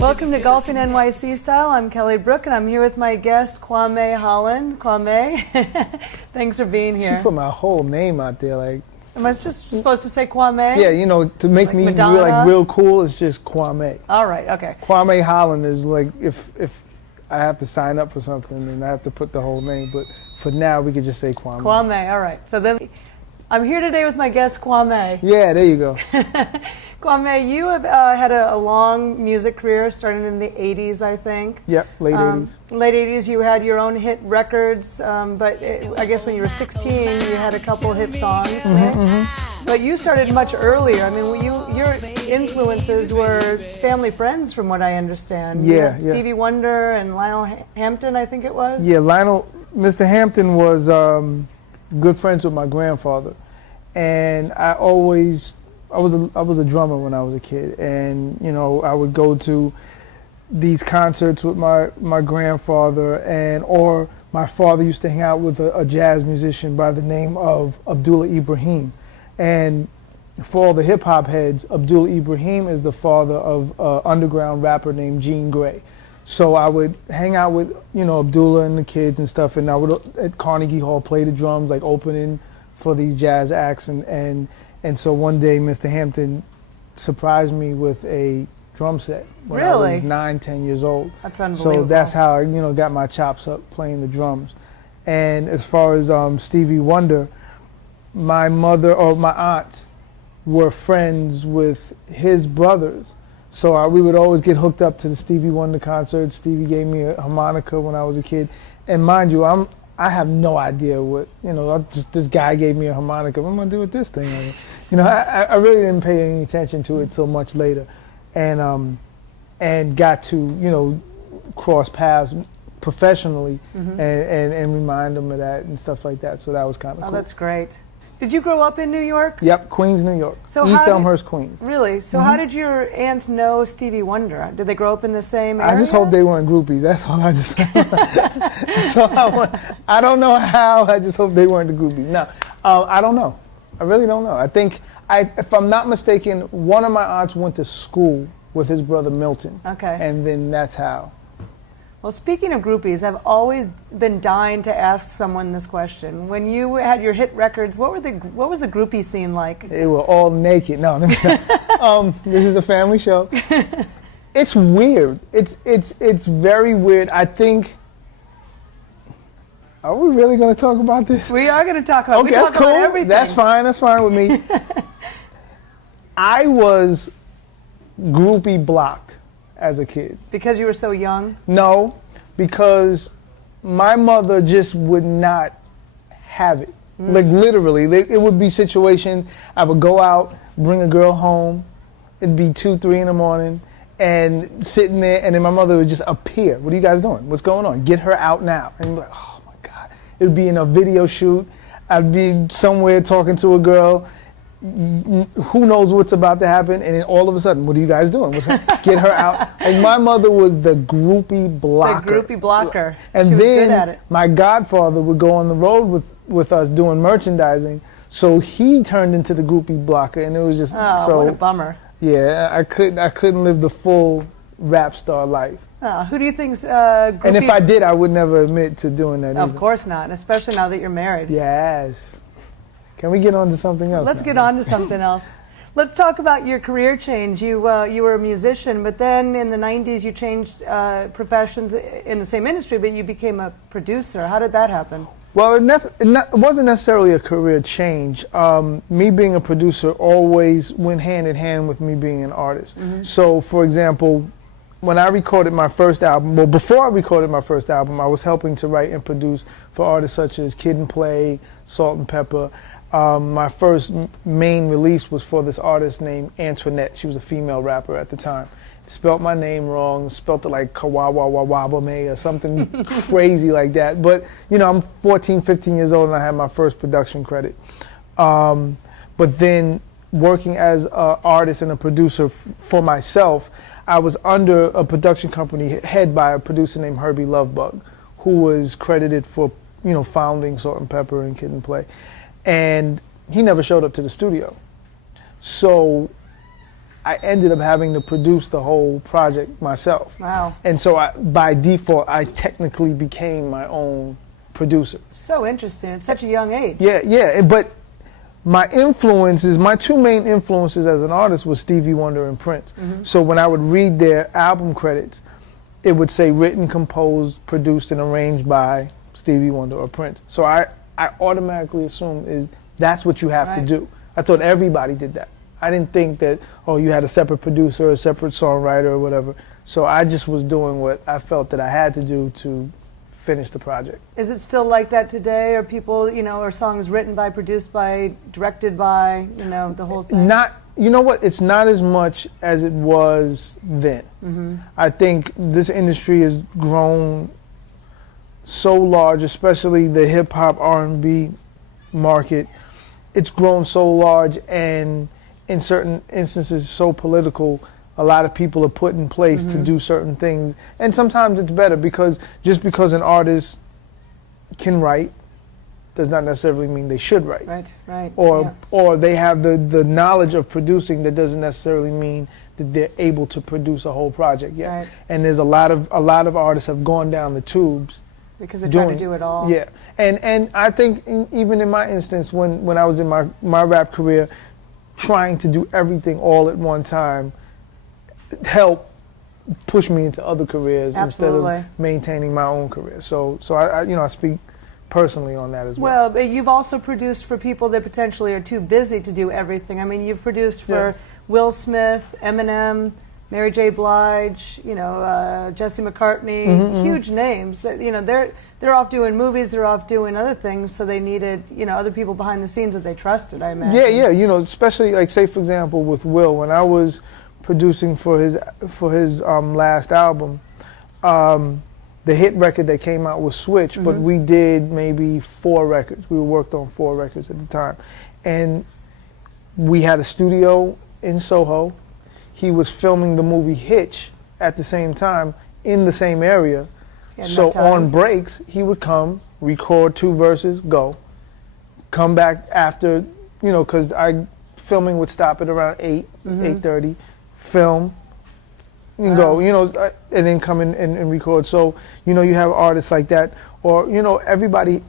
Welcome to Golfing NYC Style. I'm Kelley Brooke, and I'm here with my guest, Kwame Holland. Kwame, thanks for being here. She put my whole name out there, like. Am I just supposed to say Kwame? Yeah, you know, to make like me Madonna? real cool, it's just Kwame. All right, okay. Kwame Holland is like, if I have to sign up for something, then I have to put the whole name. But for now, we could just say Kwame. Kwame, all right. So then, I'm here today with my guest, Kwame. Yeah, there you go. Kwame, you have had a long music career, starting in the 80s, I think. Yep, late 80s. Late 80s, you had your own hit records, but I guess when you were 16, you had a couple hit songs, right? But you started much earlier. I mean, your influences were family friends, from what I understand. Yeah. Stevie Wonder and Lionel Hampton, I think it was. Yeah, Mr. Hampton was good friends with my grandfather, and I was a drummer when I was a kid, and you know, I would go to these concerts with my grandfather, or my father used to hang out with a jazz musician by the name of Abdullah Ibrahim. And for all the hip hop heads, Abdullah Ibrahim is the father of an underground rapper named Jean Grey. So I would hang out with, you know, Abdullah and the kids and stuff, and I would at Carnegie Hall play the drums, like opening for these jazz acts, and so one day Mr. Hampton surprised me with a drum set when I was 9, 10 years old. That's unbelievable. So that's how I, you know, got my chops up playing the drums. And as far as Stevie Wonder, my mother or my aunts were friends with his brothers. So we would always get hooked up to the Stevie Wonder concerts. Stevie gave me a harmonica when I was a kid. And mind you, I have no idea what, you know, this guy gave me a harmonica. What am I going to do with this thing? You know, I really didn't pay any attention to it till much later. And got to, you know, cross paths professionally and remind them of that and stuff like that. So that was kind of cool. Oh, that's great. Did you grow up in New York? Yep, Queens, New York. So East Elmhurst, Queens. Really? So how did your aunts know Stevie Wonder? Did they grow up in the same area? I just hope they weren't groupies. That's all I just that's all I want. I don't know how. I just hope they weren't the groupies. No, I don't know. I really don't know. I think, if I'm not mistaken, one of my aunts went to school with his brother Milton. Okay. And then that's how. Well, speaking of groupies, I've always been dying to ask someone this question. When you had your hit records, what was the groupie scene like? They were all naked. No, let me stop. This is a family show. It's weird. It's very weird. I think. Are we really going to talk about this? We are going to talk about. Okay, that's cool. Everything. That's fine. That's fine with me. I was groupie blocked as a kid. Because you were so young? No, because my mother just would not have it. Like literally, it would be situations, I would go out, bring a girl home, it'd be 2, 3 in the morning, and sitting there, and then my mother would just appear. What are you guys doing? What's going on? Get her out now. And you'd be like, oh my God. It would be in a video shoot. I'd be somewhere talking to a girl. Who knows what's about to happen, and then all of a sudden, what are you guys doing? Get her out. And my mother was the groupie blocker. The groupie blocker. And she was then good at it. My godfather would go on the road with us doing merchandising, so he turned into the groupie blocker, and it was just what a bummer. Yeah, I couldn't live the full rap star life. Who do you think's groupie? And if I did, I would never admit to doing that. Of course not, especially now that you're married. Yes. Can we get on to something else? Let's get on to something else. Let's talk about your career change. You were a musician, but then in the 90s you changed professions in the same industry, but you became a producer. How did that happen? Well, it wasn't necessarily a career change. Me being a producer always went hand in hand with me being an artist. So, for example, when I recorded my first album, well, before I recorded my first album, I was helping to write and produce for artists such as Kid and Play, Salt and Pepper. My first main release was for this artist named Antoinette. She was a female rapper at the time. Spelt my name wrong, spelt it like Kawawawawabame or something crazy like that. But, you know, I'm 14, 15 years old and I had my first production credit. But then working as an artist and a producer for myself, I was under a production company head by a producer named Herbie Lovebug, who was credited for, you know, founding Salt and Pepper and Kid and Play. And he never showed up to the studio. So I ended up having to produce the whole project myself. Wow. And so by default, I technically became my own producer. So interesting. At such a young age. Yeah. But my two main influences as an artist was Stevie Wonder and Prince. So when I would read their album credits, it would say written, composed, produced, and arranged by Stevie Wonder or Prince. So I automatically assumed that's what you have to do. I thought everybody did that. I didn't think that, you had a separate producer, a separate songwriter, or whatever. So I just was doing what I felt that I had to do to finish the project. Is it still like that today? Are people, are songs written by, produced by, directed by, the whole thing? You know what? It's not as much as it was then. I think this industry has grown so large, especially the hip hop R&B market. It's grown so large, and in certain instances so political. A lot of people are put in place to do certain things, and sometimes it's better because just because an artist can write does not necessarily mean they should write. Right. Or they have the knowledge of producing, that doesn't necessarily mean that they're able to produce a whole project yet. Right. And there's a lot of artists have gone down the tubes because they're trying to do it all. Yeah, and I think even in my instance, when I was in my rap career, trying to do everything all at one time helped push me into other careers instead of maintaining my own career. So I speak personally on that as well. Well, you've also produced for people that potentially are too busy to do everything. I mean, you've produced for Will Smith, Eminem, Mary J. Blige, Jesse McCartney, huge names. They're off doing movies, they're off doing other things, so they needed, other people behind the scenes that they trusted, I imagine. Yeah, especially like, say for example with Will, when I was producing for his last album, the hit record that came out was Switch, but we did maybe 4 records. We worked on 4 records at the time. And we had a studio in Soho. He was filming the movie Hitch at the same time in the same area. So on breaks, he would come, record 2 verses, go. Come back after, because filming would stop at around 8:30, film, and go, and then come in and record. So, you have artists like that. Or, everybody,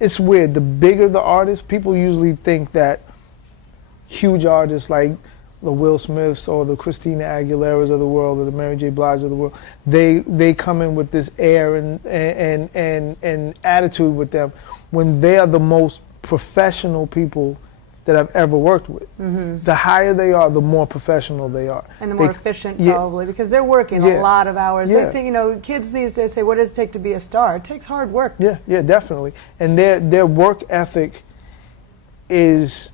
it's weird. The bigger the artist, people usually think that huge artists like the Will Smiths or the Christina Aguileras of the world or the Mary J. Blige of the world, they come in with this air and attitude with them when they are the most professional people that I've ever worked with. The higher they are, the more professional they are. And the more efficient probably, because they're working a lot of hours. They think, kids these days say, what does it take to be a star? It takes hard work. Yeah, definitely. And their work ethic is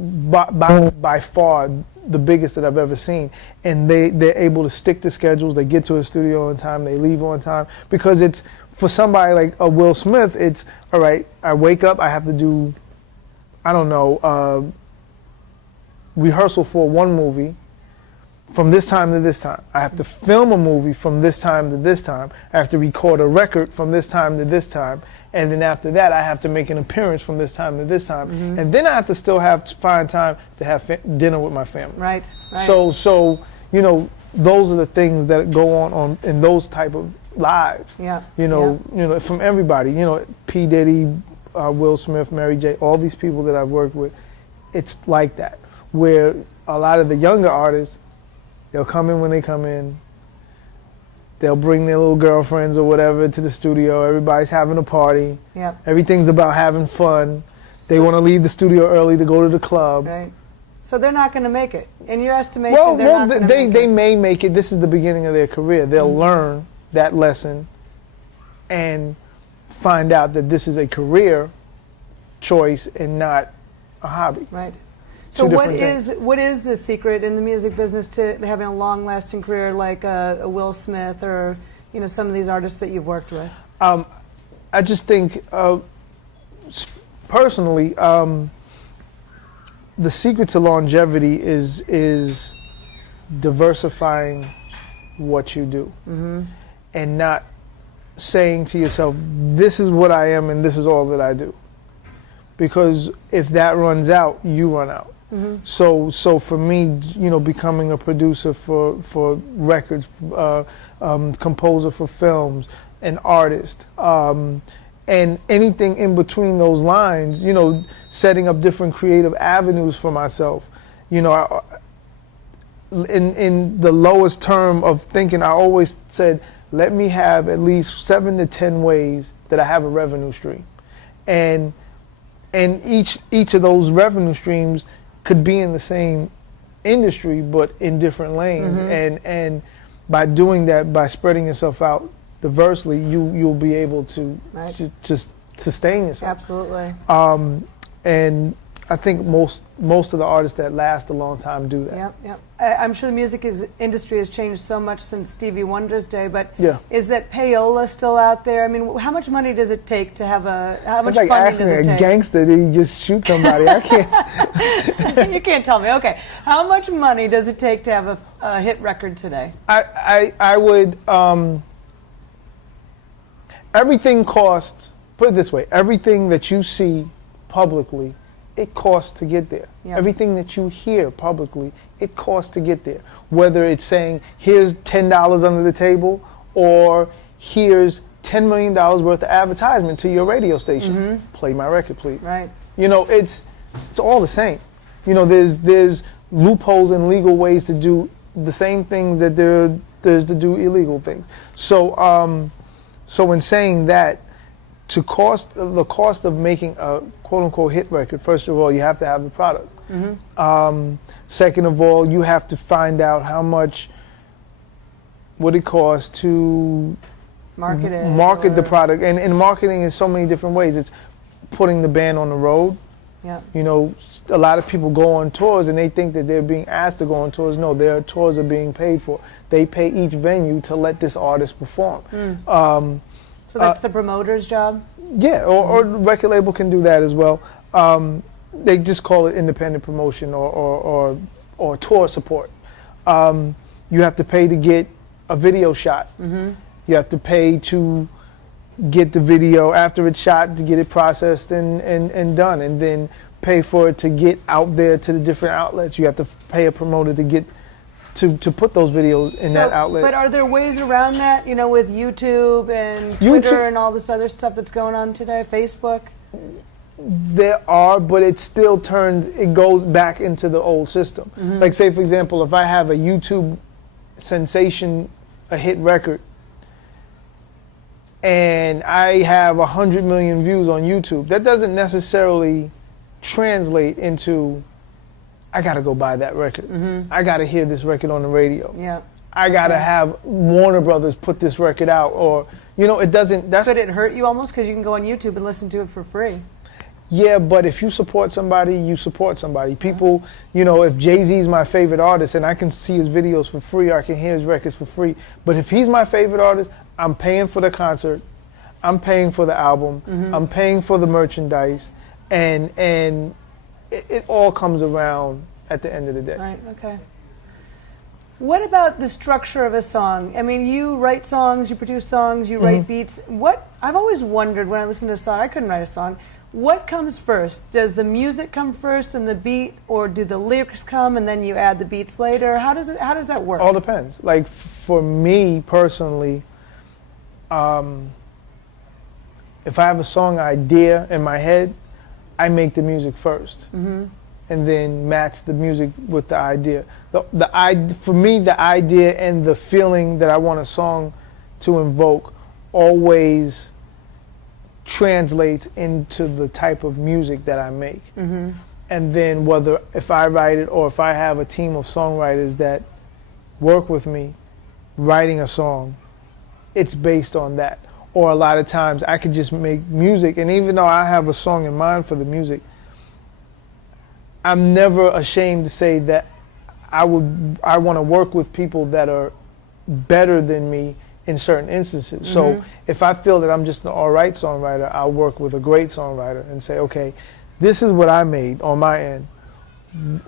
by far the biggest that I've ever seen. And they're able to stick to schedules. They get to a studio on time. They leave on time. Because it's, for somebody like a Will Smith, it's, all right, I wake up, I have to do, I don't know, rehearsal for one movie from this time to this time. I have to film a movie from this time to this time. I have to record a record from this time to this time. And then after that, I have to make an appearance from this time to this time. And then I have to still find time to have dinner with my family. Right. So those are the things that go on in those type of lives. From everybody, P. Diddy, Will Smith, Mary J., all these people that I've worked with, it's like that. Where a lot of the younger artists, they'll come in when they come in, they'll bring their little girlfriends or whatever to the studio, everybody's having a party, everything's about having fun, they want to leave the studio early to go to the club. Right. So they're not going to make it. In your estimation, they're not going to make it. They may make it. This is the beginning of their career. They'll learn that lesson and find out that this is a career choice and not a hobby. Right. So what is the secret in the music business to having a long-lasting career like a Will Smith or some of these artists that you've worked with? I just think personally, the secret to longevity is diversifying what you do and not saying to yourself, this is what I am and this is all that I do. Because if that runs out, you run out. So for me, becoming a producer for records, composer for films, an artist, and anything in between those lines, setting up different creative avenues for myself. In the lowest term of thinking, I always said, let me have at least 7 to 10 ways that I have a revenue stream. And each of those revenue streams could be in the same industry, but in different lanes. And by doing that, by spreading yourself out diversely, you'll be able to just sustain yourself. Absolutely. And I think most of the artists that last a long time do that. Yep. I'm sure the music industry has changed so much since Stevie Wonder's day, but is that payola still out there? I mean, how much money does it take to have how much funding does it take? It's like asking a gangster that he just shoot somebody. I can't. You can't tell me. Okay, how much money does it take to have a hit record today? I would. Everything costs. Put it this way: everything that you see publicly, it costs to get there. Yep. Everything that you hear publicly, it costs to get there. Whether it's saying, here's $10 under the table, or here's $10 million worth of advertisement to your radio station. Play my record, please. Right. It's all the same. There's loopholes and legal ways to do the same things that there's to do illegal things. So in saying that, the cost of making a quote-unquote hit record, first of all, you have to have the product. Second of all, you have to find out how much would it cost to market the product. And marketing is so many different ways. It's putting the band on the road. Yeah. A lot of people go on tours and they think that they're being asked to go on tours. No, their tours are being paid for. They pay each venue to let this artist perform. So that's the promoter's job? Yeah, or the record label can do that as well. They just call it independent promotion or tour support. You have to pay to get a video shot. You have to pay to get the video after it's shot, to get it processed and done, and then pay for it to get out there to the different outlets. You have to pay a promoter to get to put those videos in that outlet. But are there ways around that, with YouTube and Twitter and all this other stuff that's going on today, Facebook? There are, but it goes back into the old system. Like, say, for example, if I have a YouTube sensation, a hit record, and I have 100 million views on YouTube, that doesn't necessarily translate into, I gotta go buy that record. I gotta hear this record on the radio. Yeah. I gotta have Warner Brothers put this record out, or it doesn't. Could it hurt you almost because you can go on YouTube and listen to it for free? Yeah, but if you support somebody, you support somebody. People, if Jay-Z's my favorite artist and I can see his videos for free, or I can hear his records for free. But if he's my favorite artist, I'm paying for the concert, I'm paying for the album, I'm paying for the merchandise, and it all comes around at the end of the day. Right, okay. What about the structure of a song? I mean, you write songs, you produce songs, you write beats. I've always wondered when I listen to a song, I couldn't write a song, what comes first? Does the music come first and the beat, or do the lyrics come and then you add the beats later? How does that work? All depends. Like, for me personally, if I have a song idea in my head, I make the music first, and then match the music with the idea. For me, the idea and the feeling that I want a song to invoke always translates into the type of music that I make. And then whether if I write it or if I have a team of songwriters that work with me writing a song, it's based on that. Or a lot of times I could just make music, and even though I have a song in mind for the music, I'm never ashamed to say that I want to work with people that are better than me in certain instances. So if I feel that I'm just an all right songwriter, I'll work with a great songwriter and say, okay, this is what I made on my end.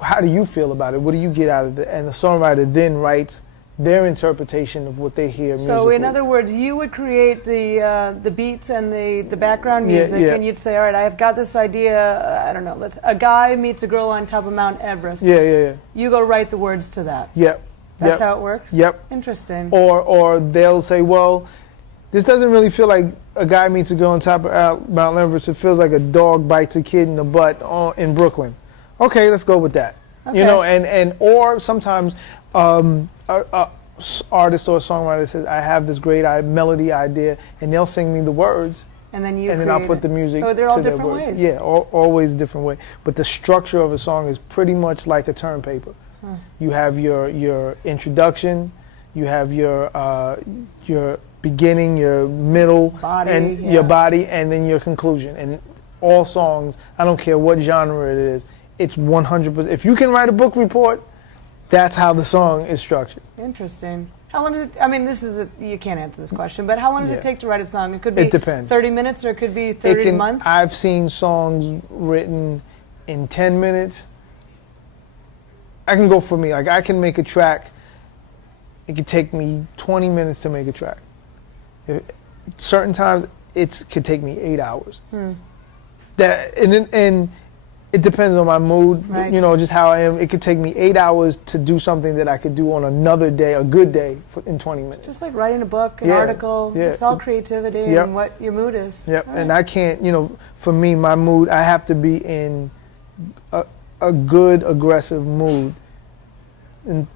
How do you feel about it? What do you get out of it? And the songwriter then writes their interpretation of what they hear musically. So in other words, you would create the beats and the background Yeah, music, yeah. and you'd say, all right, I've got this idea, I don't know, a guy meets a girl on top of Mount Everest. Yeah. You go write the words to that. Yep. That's how it works? Yep. Interesting. Or they'll say, well, this doesn't really feel like a guy meets a girl on top of Mount Everest. It feels like a dog bites a kid in the butt in Brooklyn. Okay, let's go with that. Okay. You know, and or sometimes a artist or a songwriter says, I have this great melody idea, and they'll sing me the words. And then you and then I'll put the music so they're all to their different words. ways. Yeah, always a different way. But the structure of a song is pretty much like a term paper. You have your introduction, you have your beginning, your middle, Body, and yeah. your body, and then your conclusion. And all songs, I don't care what genre it is, it's 100%. If you can write a book report, that's how the song is structured. Interesting. How long does it, I mean, you can't answer this question, but how long does it take to write a song? It could be It depends. 30 minutes or it could be 30 months? I've seen songs written in 10 minutes. I can go for me. Like, I can make a track. It could take me 20 minutes to make a track. Certain times, it could take me 8 hours. And it depends on my mood, Right. you know, just how I am. It could take me 8 hours to do something that I could do on another day, a good day, in 20 minutes. Just like writing a book, an Yeah, article. yeah. It's all creativity Yep. and what your mood is. Yep, All and right. I can't, you know, for me, my mood, I have to be in a good, aggressive mood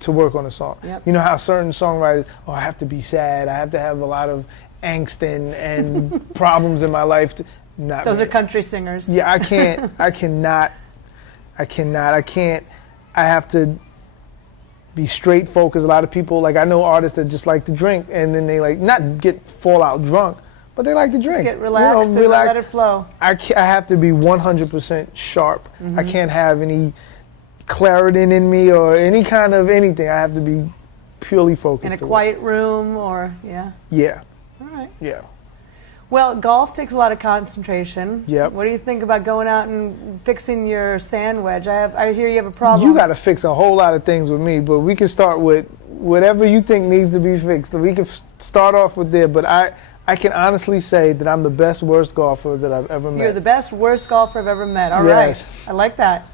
to work on a song. Yep. You know how certain songwriters, I have to be sad, I have to have a lot of angst and problems in my life. Those are country singers. Yeah, I can't, I have to be straight focused. A lot of people, like I know artists that just like to drink and then they not fall out drunk, but they like to drink. Just get relaxed and let it flow. I have to be 100% sharp. I can't have any clarity in me or any kind of anything. I have to be purely focused. In a quiet room or, yeah. Yeah. All right. Yeah. Well, golf takes a lot of concentration. Yep. What do you think about going out and fixing your sand wedge? I hear you have a problem. You got to fix a whole lot of things with me, but we can start with whatever you think needs to be fixed. We can start off with there, but I can honestly say that I'm the best, worst golfer that I've ever met. You're the best, worst golfer I've ever met. All Yes. right. I like that.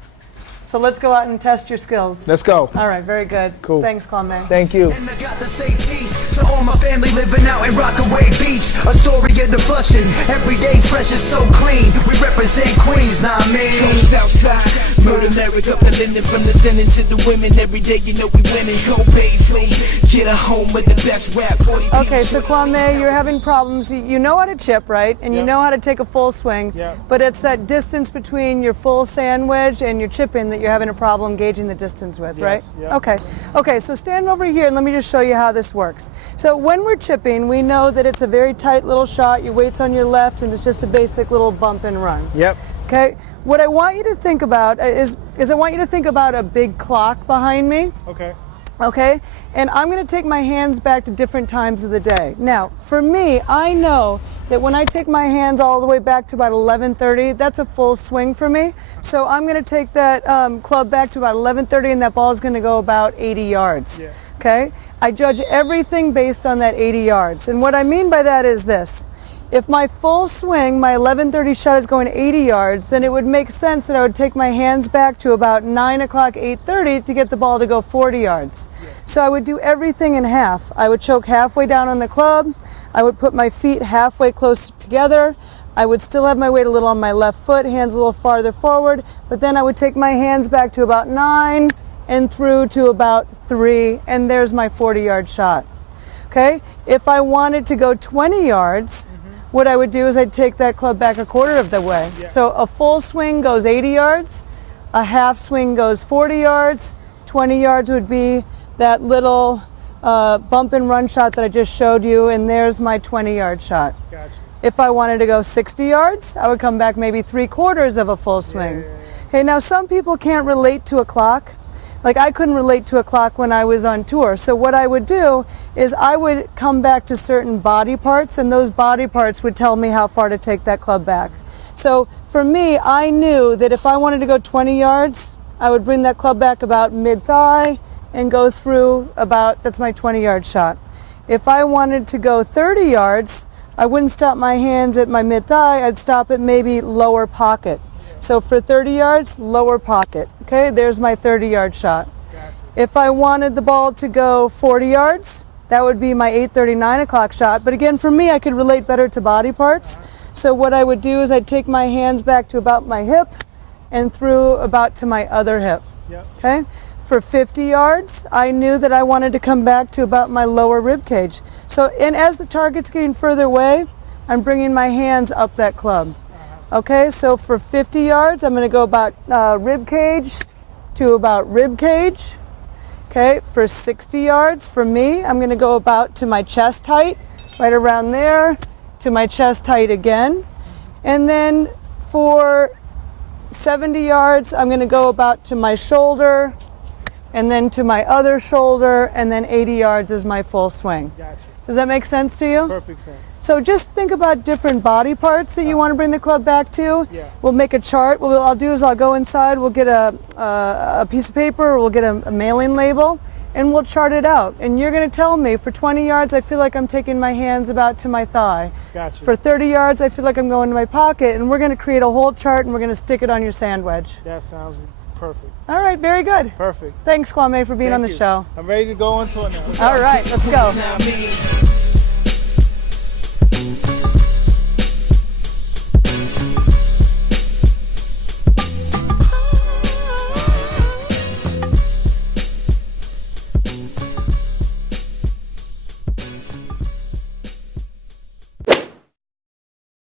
So let's go out and test your skills. Let's go. All right, very good. Cool. Thanks, Kwame. Thank you. And I got to say peace to all my family living out in Rockaway Beach. A story of the flushing, every day fresh and so clean. We represent Queens, nah I mean. Coast outside, murder America, the linen from the sinning to the women. Every day you know we winning. Go Paisley, get a home with the best rap. 40 Okay, so Kwame, you're having problems. You know how to chip, right? And you Yep. know how to take a full swing. Yep. But it's that distance between your full sand wedge and your chipping that you're having a problem gauging the distance with, right? Yep. Okay. Okay, so stand over here and let me just show you how this works. So when we're chipping, we know that it's a very tight little shot. Your weight's on your left and it's just a basic little bump and run. Yep. Okay? What I want you to think about is I want you to think about a big clock behind me. Okay. Okay, and I'm going to take my hands back to different times of the day. Now, for me, I know that when I take my hands all the way back to about 11:30, that's a full swing for me. So I'm going to take that club back to about 11:30, and that ball is going to go about 80 yards. Yeah. Okay, I judge everything based on that 80 yards, and what I mean by that is this. If my full swing, my 11:30 shot is going 80 yards, then it would make sense that I would take my hands back to about 9 o'clock, 8:30 to get the ball to go 40 yards. So I would do everything in half. I would choke halfway down on the club. I would put my feet halfway close together. I would still have my weight a little on my left foot, hands a little farther forward, but then I would take my hands back to about 9 and through to about 3, and there's my 40-yard shot. Okay? If I wanted to go 20 yards, what I would do is I'd take that club back a quarter of the way. Yeah. So a full swing goes 80 yards, a half swing goes 40 yards, 20 yards would be that little bump and run shot that I just showed you, and there's my 20-yard shot. Gotcha. If I wanted to go 60 yards, I would come back maybe 3/4 of a full swing. Okay, now some people can't relate to a clock. Like I couldn't relate to a clock when I was on tour. So what I would do is I would come back to certain body parts, and those body parts would tell me how far to take that club back. So for me, I knew that if I wanted to go 20 yards, I would bring that club back about mid-thigh, and go through about, that's my 20-yard shot. If I wanted to go 30 yards, I wouldn't stop my hands at my mid-thigh, I'd stop at maybe lower pocket. So for 30 yards, lower pocket. Okay, there's my 30-yard shot. If I wanted the ball to go 40 yards, that would be my 8:30, 9 o'clock shot. But again, for me, I could relate better to body parts. So what I would do is I'd take my hands back to about my hip and through about to my other hip. Okay? For 50 yards, I knew that I wanted to come back to about my lower rib cage. So, and as the target's getting further away, I'm bringing my hands up that club. Okay, so for 50 yards, I'm going to go about rib cage to about rib cage. Okay, for 60 yards, for me, I'm going to go about to my chest height, right around there, to my chest height again. And then for 70 yards, I'm going to go about to my shoulder, and then to my other shoulder, and then 80 yards is my full swing. Gotcha. Does that make sense to you? Perfect sense. So just think about different body parts that you want to bring the club back to. Yeah. We'll make a chart. What I'll do is I'll go inside, we'll get a piece of paper, or we'll get a mailing label, and we'll chart it out. And you're going to tell me, for 20 yards, I feel like I'm taking my hands about to my thigh. Gotcha. For 30 yards, I feel like I'm going to my pocket, and we're going to create a whole chart, and we're going to stick it on your sand wedge. That sounds perfect. All right, very good. Perfect. Thanks, Kwame, for being on the Thank you. show. I'm ready to go on tour now. All right, let's go. Now me.